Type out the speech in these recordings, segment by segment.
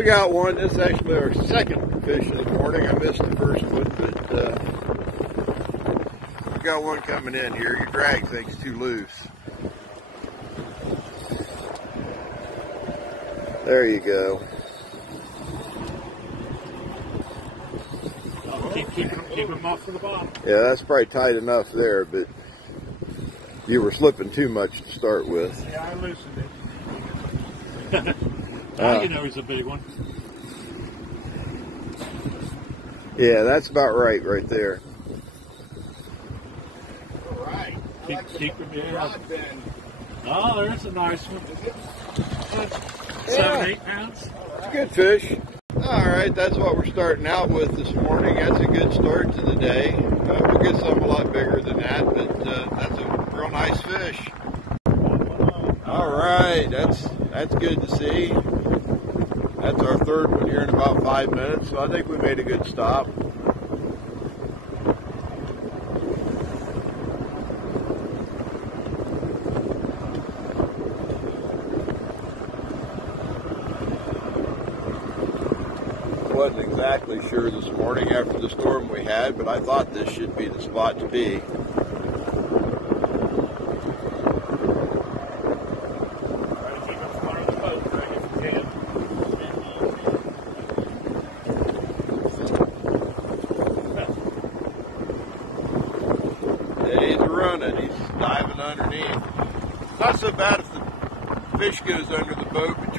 We got one. This is actually our second fish of the morning. I missed the first one, but we got one coming in here. Your drag thing's too loose. There you go. Keep them off to the bottom. Yeah, that's probably tight enough there, but you were slipping too much to start with. Yeah, I loosened it. Now you know he's a big one. Yeah, that's about right there. All right. Keep him in. Oh, there's a nice one. 7, 8 pounds. It's a good fish. All right, that's what we're starting out with this morning. That's a good start to the day. We'll get some a lot bigger than that, but that's a real nice fish. All right, that's good to see. That's our third one here in about 5 minutes, so I think we made a good stop. Wasn't exactly sure this morning after the storm we had, but I thought this should be the spot to be. Yeah, he's running. He's diving underneath. Not so bad if the fish goes under the boat, but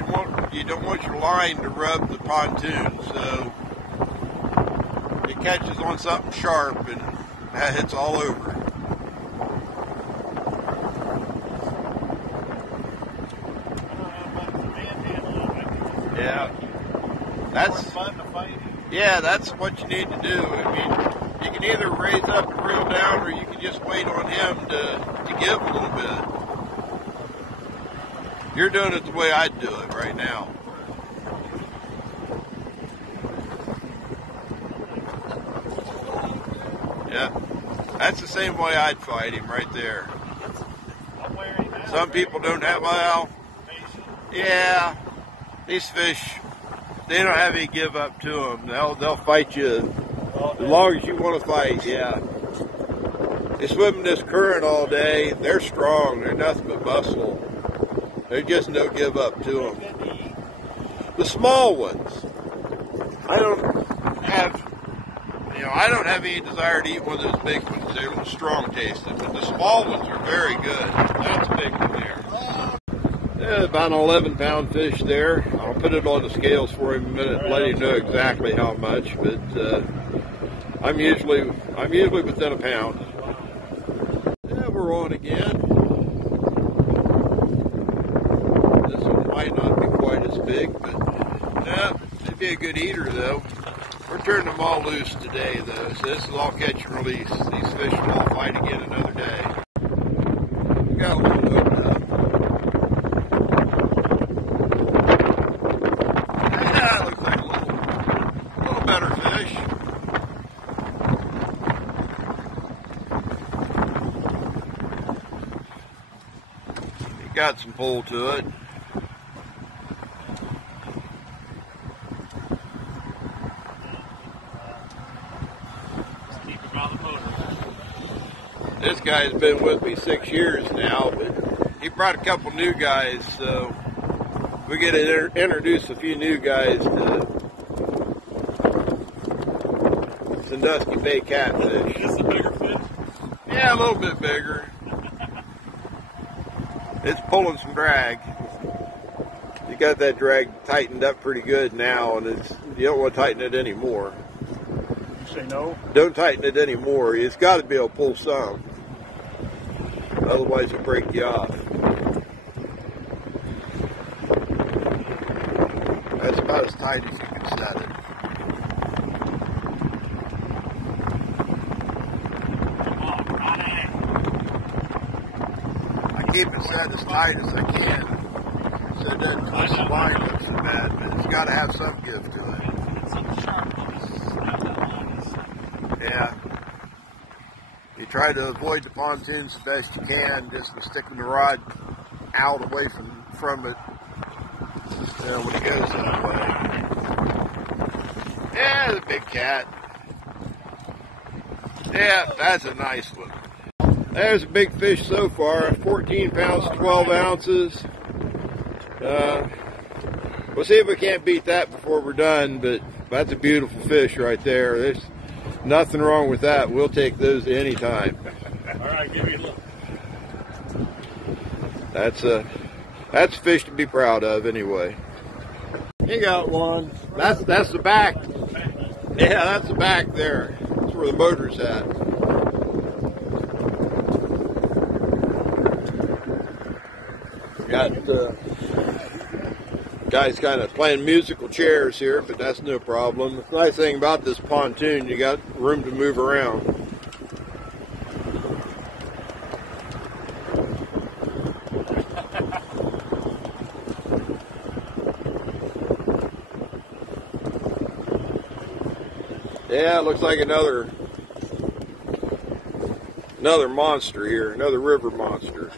you don't want your line to rub the pontoon, so it catches on something sharp and that hits all over it. Yeah, that's what you need to do. I mean, you can either raise up and reel down, or you can just wait on him to give a little bit. You're doing it the way I'd do it right now. Yeah, that's the same way I'd fight him right there. Some people don't have, well, yeah, these fish, they don't have any give up to them. They'll fight you as long as you want to fight, yeah. They swim in this current all day. They're strong. They're nothing but muscle. There's just no give up to them. The small ones, I don't have any desire to eat one of those big ones. They're a little strong tasting, but the small ones are very good. That's a big one there. Yeah, about an 11-pound fish there. I'll put it on the scales for him in a minute and let him know exactly how much, but I'm usually within a pound. Yeah, we're on again. This one might not be quite as big, but yeah, it'd be a good eater though. We're turning them all loose today though, so this is all catch and release. These fish will all fight again another day. We got a little hooked up. Yeah, looks like a little better fish. He got some pull to it. This guy's been with me 6 years now, but he brought a couple new guys, so we get to introduce a few new guys to Sandusky Bay catfish. Is this a bigger fish? Yeah, a little bit bigger. It's pulling some drag. You got that drag tightened up pretty good now, and you don't want to tighten it anymore. You say no? Don't tighten it anymore. It's got to be able to pull some. Otherwise, it'll break you off. That's about as tight as you can set it. I keep it set as tight as I can, so it doesn't twist the line up so bad, but it's got to have some give to it. Yeah. You try to avoid the pontoons the best you can, just with sticking the rod out away from it when it goes that way. There's a big cat. Yeah, that's a nice one. There's a big fish so far, 14 pounds, 12 ounces. We'll see if we can't beat that before we're done, but that's a beautiful fish right there. There's nothing wrong with that. We'll take those any time. All right, give me a look. That's a fish to be proud of anyway. You got one. That's the back. Yeah, that's the back there. That's where the motor's at. Got guys kind of playing musical chairs here, but that's no problem. The nice thing about this pontoon, you got room to move around. Yeah, it looks like another monster here, another river monster.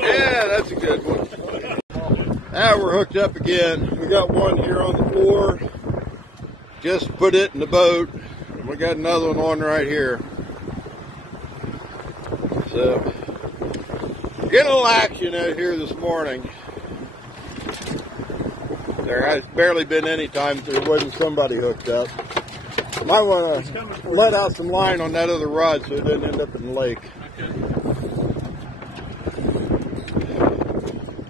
Yeah, that's a good one. Now we're hooked up again. We got one here on the floor. Just put it in the boat, and we got another one on right here. So, getting a little action out here this morning. There has barely been any time there wasn't somebody hooked up. Might want to let out some line on that other rod so it doesn't end up in the lake.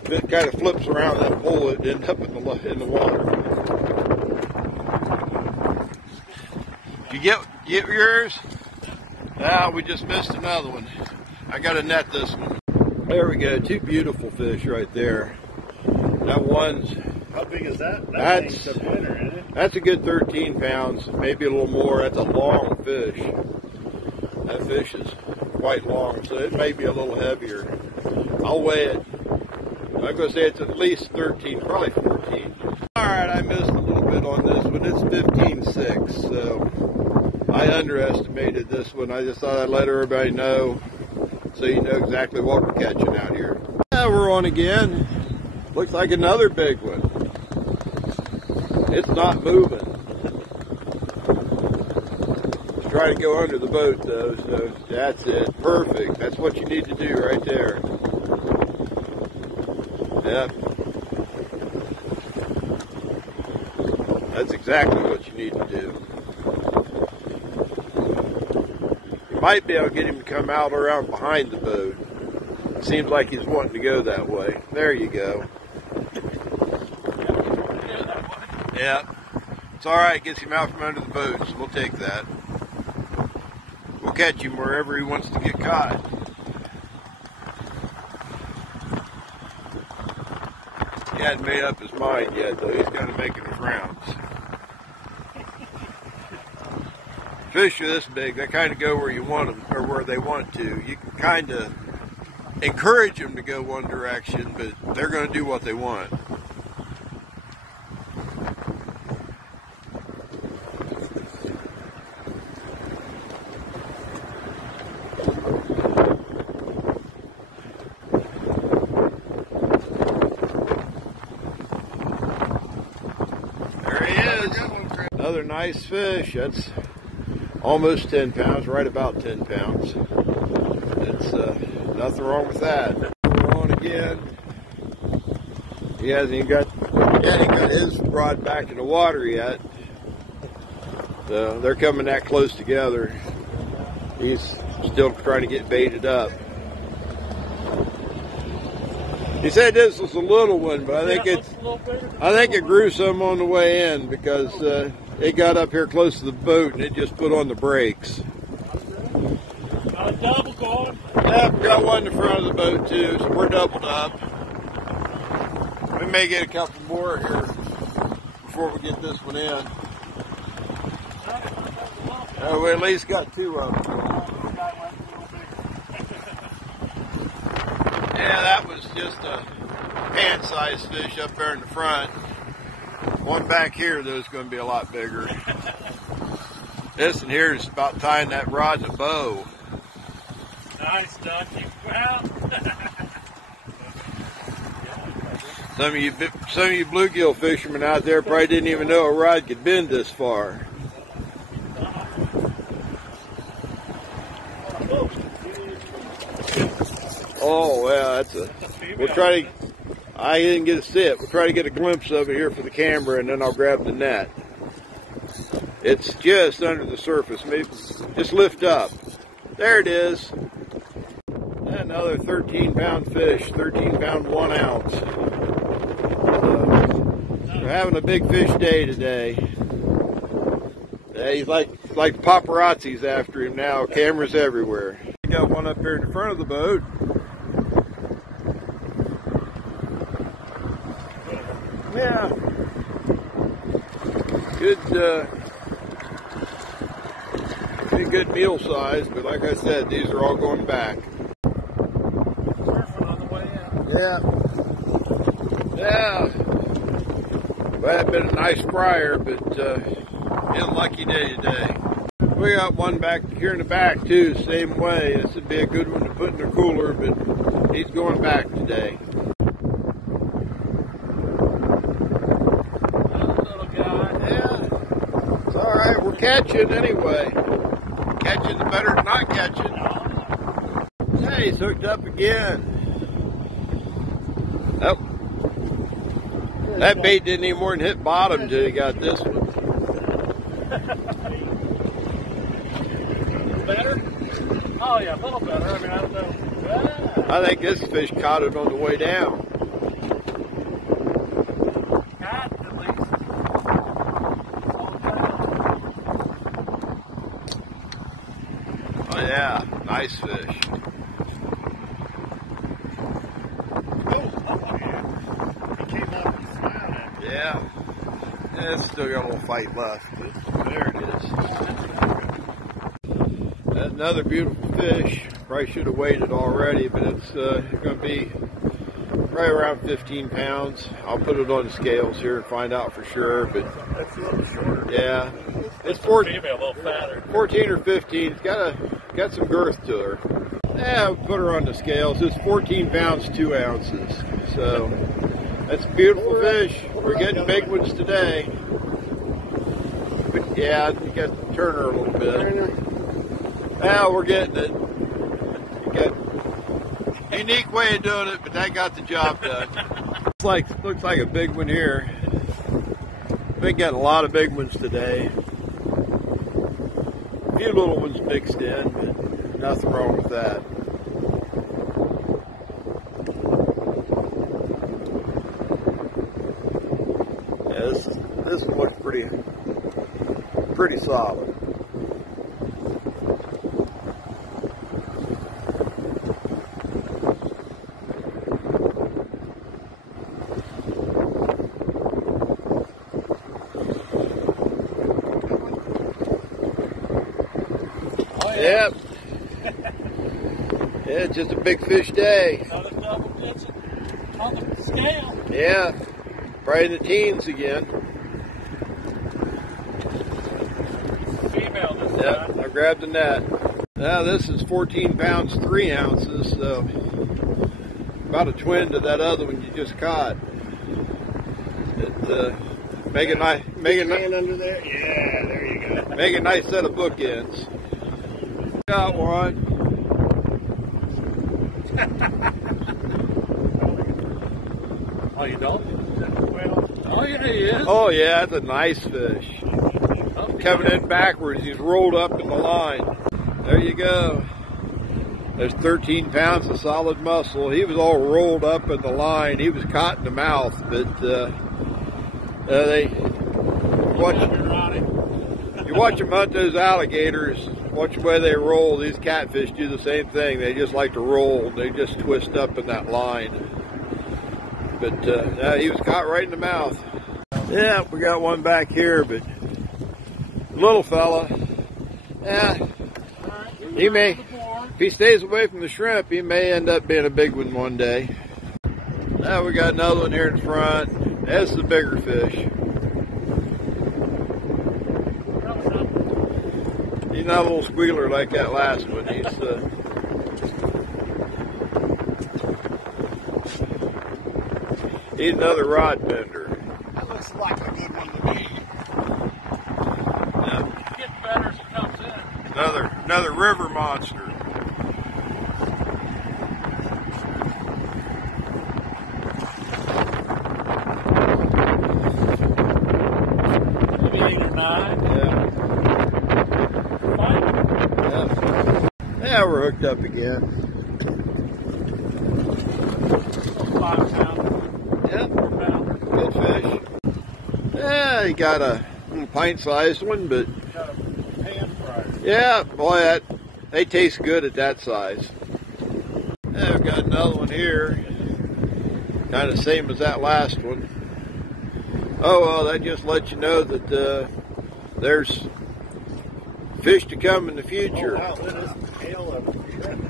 If it kind of flips around that pole, it ends up in the water. Did you get yours? Ah, we just missed another one. I got to net this one. There we go. Two beautiful fish right there. That one's... How big is that? That's a winner, isn't it? That's a good 13 pounds, maybe a little more. That's a long fish. That fish is quite long, so it may be a little heavier. I'll weigh it. I'm going to say it's at least 13, probably 14. All right, I missed a little bit on this one. It's 15.6, so I underestimated this one. I just thought I'd let everybody know so you know exactly what we're catching out here. Yeah, we're on again. Looks like another big one. It's not moving. Let's try to go under the boat though, so that's it. Perfect. That's what you need to do right there. Yep. That's exactly what you need to do. You might be able to get him to come out around behind the boat. It seems like he's wanting to go that way. There you go. Yeah. It's alright, gets him out from under the boat, so we'll take that. We'll catch him wherever he wants to get caught. He hadn't made up his mind yet, though. He's kind of making his rounds. Fish are this big, they kind of go where you want them, or where they want to. You can kind of encourage them to go one direction, but they're going to do what they want. There he is. Another nice fish. That's almost 10 pounds, right about 10 pounds. It's nothing wrong with that. We're on again. He hasn't even got his rod back in the water yet. So they're coming that close together. He's still trying to get baited up. He said this was a little one, but I think it grew some on the way in because it got up here close to the boat and it just put on the brakes. Double going. Yeah, we got one in the front of the boat too, so we're doubled up. We may get a couple more here before we get this one in. We at least got two of them. Yeah, that was just a hand-sized fish up there in the front. One back here, though, is going to be a lot bigger. This one here is about tying that rod to bow. Nice, Ducky. Well. Some of you bluegill fishermen out there probably didn't even know a rod could bend this far. Oh, yeah, that's a. We'll try to. I didn't get to see it. We'll try to get a glimpse of it here for the camera, and then I'll grab the net. It's just under the surface. Maybe just lift up. There it is. Another 13-pound fish. 13-pound, 1 ounce. We're having a big fish day today. Yeah, he's like paparazzi's after him now. Cameras everywhere. We got one up here in the front of the boat. Yeah. Good meal size, but like I said, these are all going back. Surfing on the way out. Yeah. Well, it's been a nice fryer, but been a lucky day today. We got one back here in the back too, same way. This would be a good one to put in the cooler, but he's going back today. Little guy. Yeah. It's all right. We're catching anyway. Catching's better than not catching. Hey, he's hooked up again. Oh. That bait didn't even more than hit bottom until he got this one. Better? Oh yeah, a little better. I mean, I don't know. Yeah. I think this fish caught it on the way down. Cat, at least. Oh yeah, nice fish. Yeah, it's still got a little fight left, but there it is. That's another beautiful fish. Probably should have weighed it already, but it's going to be right around 15 pounds. I'll put it on the scales here and find out for sure. But That's a little shorter. yeah, it's Female, a little fatter. 14 or 15. It's got some girth to her. Yeah, we'll put her on the scales. It's 14 pounds 2 ounces. So. That's a beautiful fish. We're getting big ones today. But yeah, you got to turn her a little bit. Now we're getting it. You got a unique way of doing it, but that got the job done. Looks like a big one here. Been getting a lot of big ones today. A few little ones mixed in, but nothing wrong with that. This one looks pretty solid. Oh, yeah. Yep. Yeah, it's just a big fish day. Another double digit on the scale. Yeah, probably in the teens again. Female this Yep, time. I grabbed the net. Now this is 14 pounds 3 ounces, so about a twin to that other one you just caught. Make a nice, under there. Yeah, there you go. make a nice set of bookends. Got one. Oh, you don't? Oh, yeah, he is. Oh yeah, that's a nice fish. Coming in backwards, he's rolled up in the line. There you go. There's 13 pounds of solid muscle. He was all rolled up in the line. He was caught in the mouth, but you watch them hunt those alligators. Watch the way they roll. These catfish do the same thing. They just like to roll. They just twist up in that line. But he was caught right in the mouth. Yeah, we got one back here, but little fella. Yeah, he may, if he stays away from the shrimp, he may end up being a big one day. Now we got another one here in front. That's the bigger fish. He's not a little squealer like that last one. He's another rod bender. That looks like a good one to me. Yeah. Getting better as it comes in. Another river monster. Maybe 8 or 9. Yeah. Fine. Yeah, we're hooked up again. 5 pounds. Yep. 4 pounds. Good fish. Yeah, he got a pint-sized one, but Got a pan fryer. yeah, boy, they taste good at that size. Yeah, we've got another one here, kind of same as that last one. Oh well, that just lets you know that there's fish to come in the future. Oh, wow, that is the tail of it.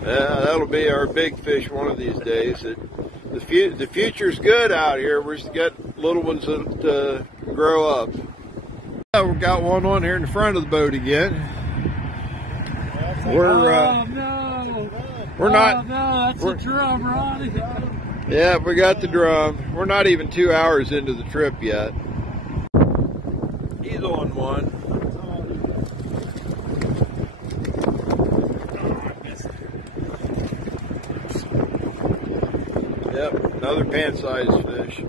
Yeah, that'll be our big fish one of these days. The future's good out here. We've just got little ones that grow up. Yeah, we've got one on here in the front of the boat again. We're not. No, that's a drum, Ronnie. Yeah, we got the drum. We're not even 2 hours into the trip yet. He's on one. Yep, another pan-sized fish.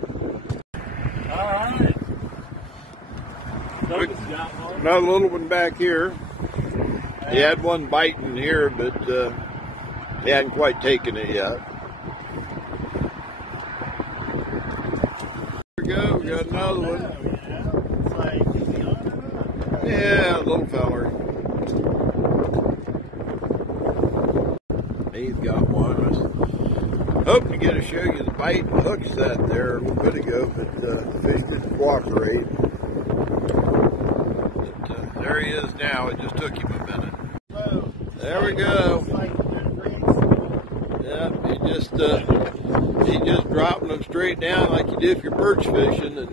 All right. Another little one back here. He had one biting here, but he hadn't quite taken it yet. Here we go. We got another one. Yeah, little feller. He's got one. I was hoping to get to show you the bite and hook set there a little bit ago, but the fish couldn't cooperate. But there he is now. It just took him a minute. There we go. Yeah, he's just dropping them straight down like you do if you're perch fishing, and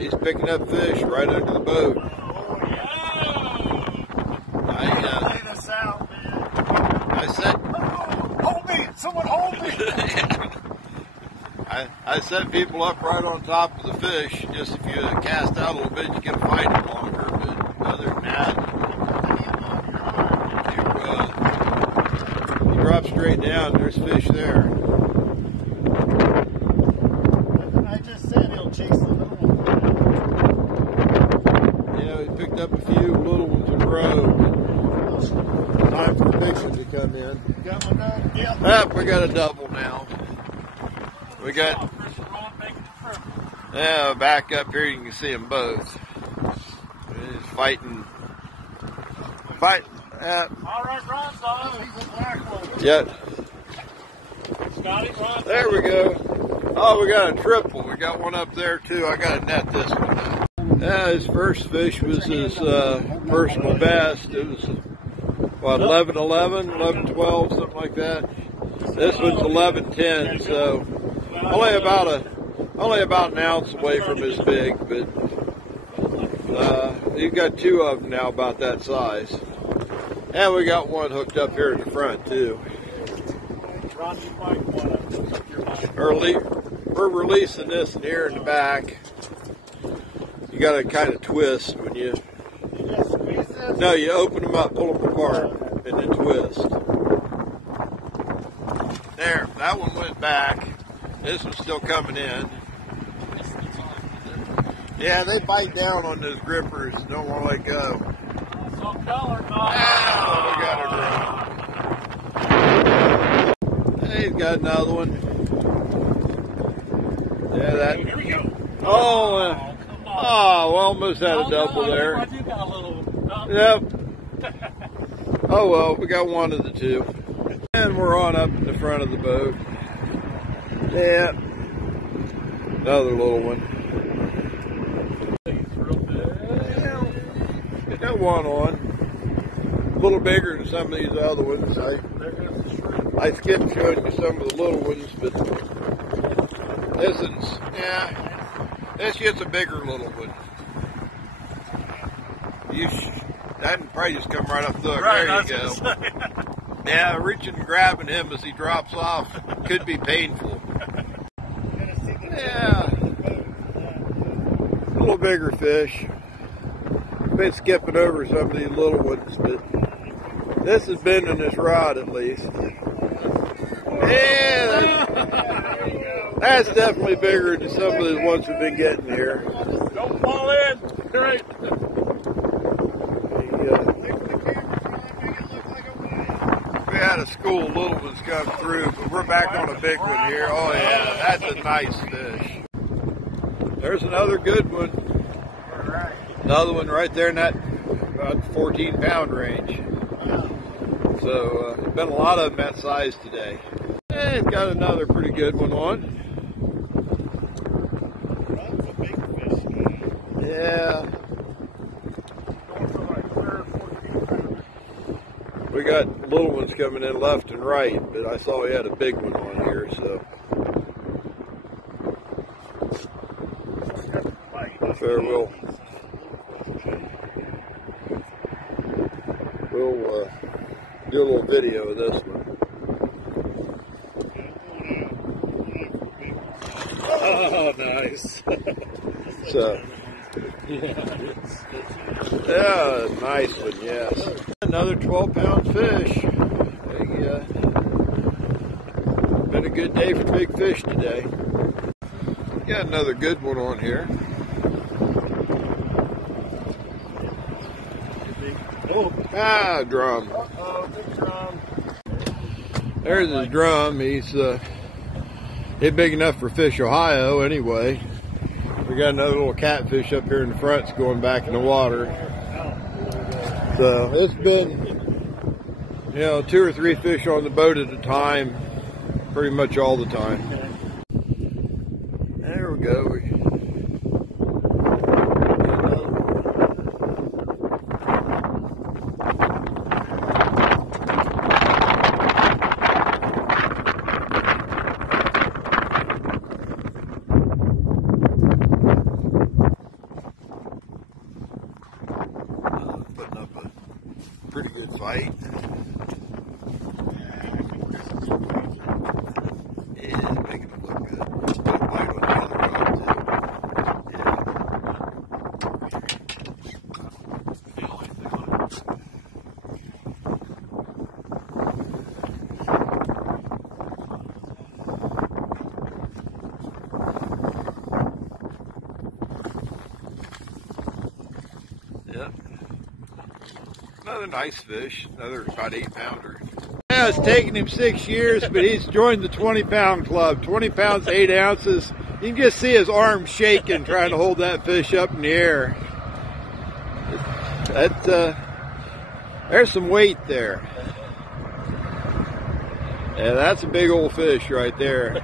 he's picking up fish right under the boat. I said, hold me! Someone hold me! I set people up right on top of the fish. Just if you cast out a little bit, you can fight it longer. But other than that, you drop straight down. There's fish there. I just said he'll chase the little one. Yeah, we picked up a few little ones in a row. But time for the big one to come in. Got one done? Yep. Ah, we got a double now. We got. Yeah, back up here you can see them both. He's fighting. All right, Ron's on. He's a black one. Yep. Scotty, Ron. There we go. Oh, we got a triple. We got one up there too. I got to net this one now. Yeah, his first fish was his personal best. It was, what, 11-11, 11-12, something like that. This one's 11-10, so only about an ounce away from his big, but you've got two of them now about that size. And we got one hooked up here in the front too. Ron, you might want to hook your line. We're releasing this in here in the back. You got to kind of twist when you. No, you open them up, pull them apart, and then twist. There, that one went back. This one's still coming in. Yeah, they bite down on those grippers. Don't want to let go. Some color, Oh, we got it. Hey, he's got another one. Yeah, that. Here we go. Oh, we almost had a double there. I do got a little. Yep. Oh well, we got one of the two. And we're on up in the front of the boat. Yeah. Another little one. Yeah. Got one on. A little bigger than some of these other ones. I skipped showing you some of the little ones, but this is, yeah, this gets a bigger little one. That can probably just come right up the hook. Right, There you go. Yeah, reaching and grabbing him as he drops off could be painful. Yeah. A little bigger fish. Been skipping over some of these little ones, but this has been in this rod at least. Yeah, that's definitely bigger than some of the ones we've been getting here. Don't fall in. Right. We had a school of little ones come through, but we're back on a big one here. Oh yeah, that's a nice fish. There's another good one. Another one right there in that about 14-pound range. So there's been a lot of them that size today. And it's got another pretty good one on. That's a big fish. Yeah. We got little ones coming in left and right, but I saw he had a big one on here, so. We'll do a little video of this one. Oh, nice. So, yeah, nice one, yes. Another 12-pound fish. Been a good day for big fish today. Got another good one on here. Drum. Uh-oh, big drum. There's his drum. He's big enough for Fish Ohio anyway. We got another little catfish up here in the front. It's going back in the water. So it's been, 2 or 3 fish on the boat at a time, pretty much all the time. There we go. Putting up a pretty good fight. Yeah, making it look good. Put a bite on the other rod too. Yeah. Another nice fish, another about 8-pounder. Yeah, it's taken him 6 years, but he's joined the 20-pound club. 20 pounds, 8 ounces. You can just see his arms shaking trying to hold that fish up in the air. There's some weight there. Yeah, that's a big old fish right there.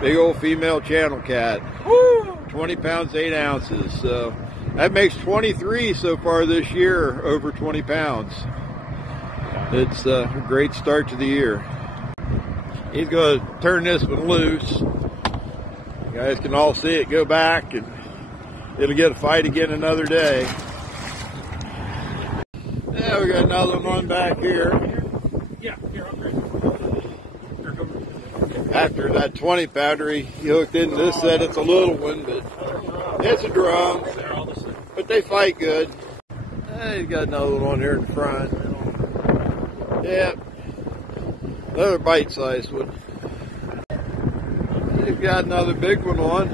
Big old female channel cat. Woo! 20 pounds, 8 ounces. So that makes 23 so far this year, over 20 pounds. It's a great start to the year. He's going to turn this one loose. You guys can all see it go back, and it'll get a fight again another day. Yeah, we got another one back here. Yeah, here, I'm ready. After that 20-pounder, he hooked into this set. It's a little one, but it's a drum. But they fight good. He's got another one on here in front. Yeah, another bite-sized one. He's got another big one on.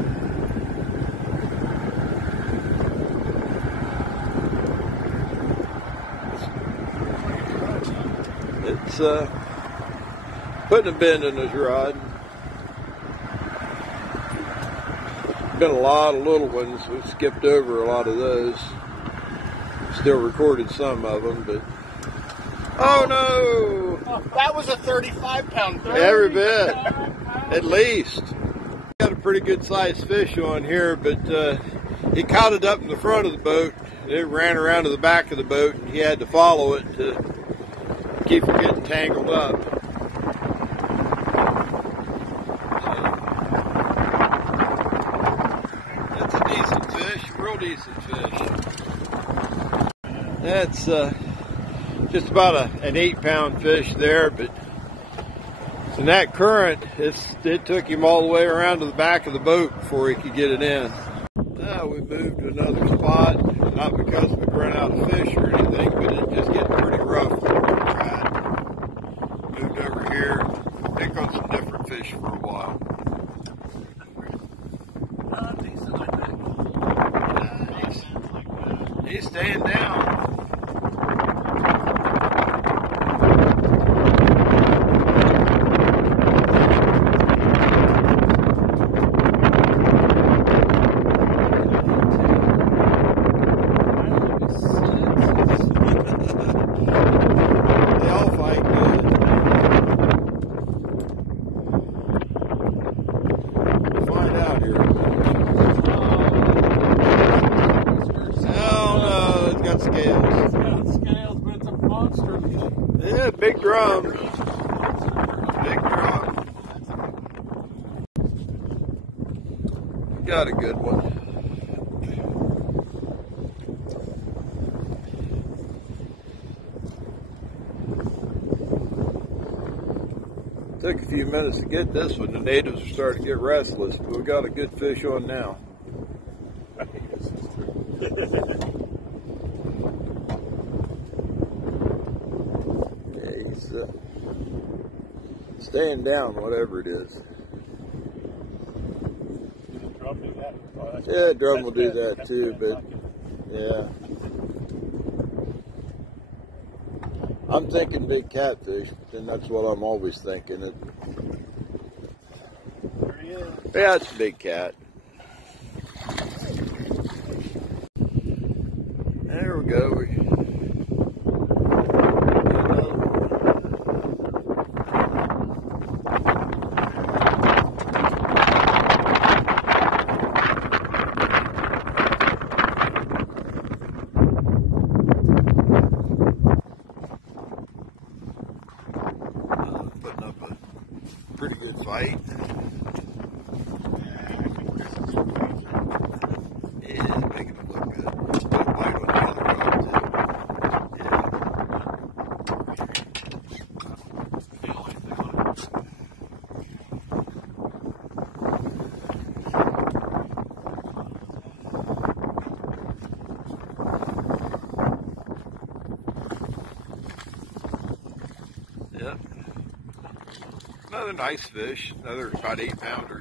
It's putting a bend in his rod. Been a lot of little ones. We skipped over a lot of those. Still recorded some of them, but oh no! That was a 35-pound fish. Every bit, at least. Got a pretty good sized fish on here, but he caught it up in the front of the boat. It ran around to the back of the boat, and he had to follow it to keep from getting tangled up. That's a decent fish, real decent fish. That's just about an 8-pound fish there, but in that current, it took him all the way around to the back of the boat before he could get it in. Now we moved to another spot, not because we've run out of fish or anything, but it's just getting pretty rough where we were at. Moved over here, pick on some different fish for a while. He's staying down. They all fight good. We'll find out here. Got scales. It's got scales, but it's a monster. Yeah, big drum. Big drum. Got a good one. Took a few minutes to get this one. The natives are starting to get restless, but we got a good fish on now. I think this is true. Staying down, whatever it is. Drum do that? Oh, Yeah, drum will do that too, but yeah. I'm thinking big catfish, and that's what I'm always thinking. There he is. Yeah, it's a big cat. There we go. Putting up a pretty good fight. Yeah, making it look good. Still bite on the other rod too. Yeah. Another nice fish, another about 8-pounder.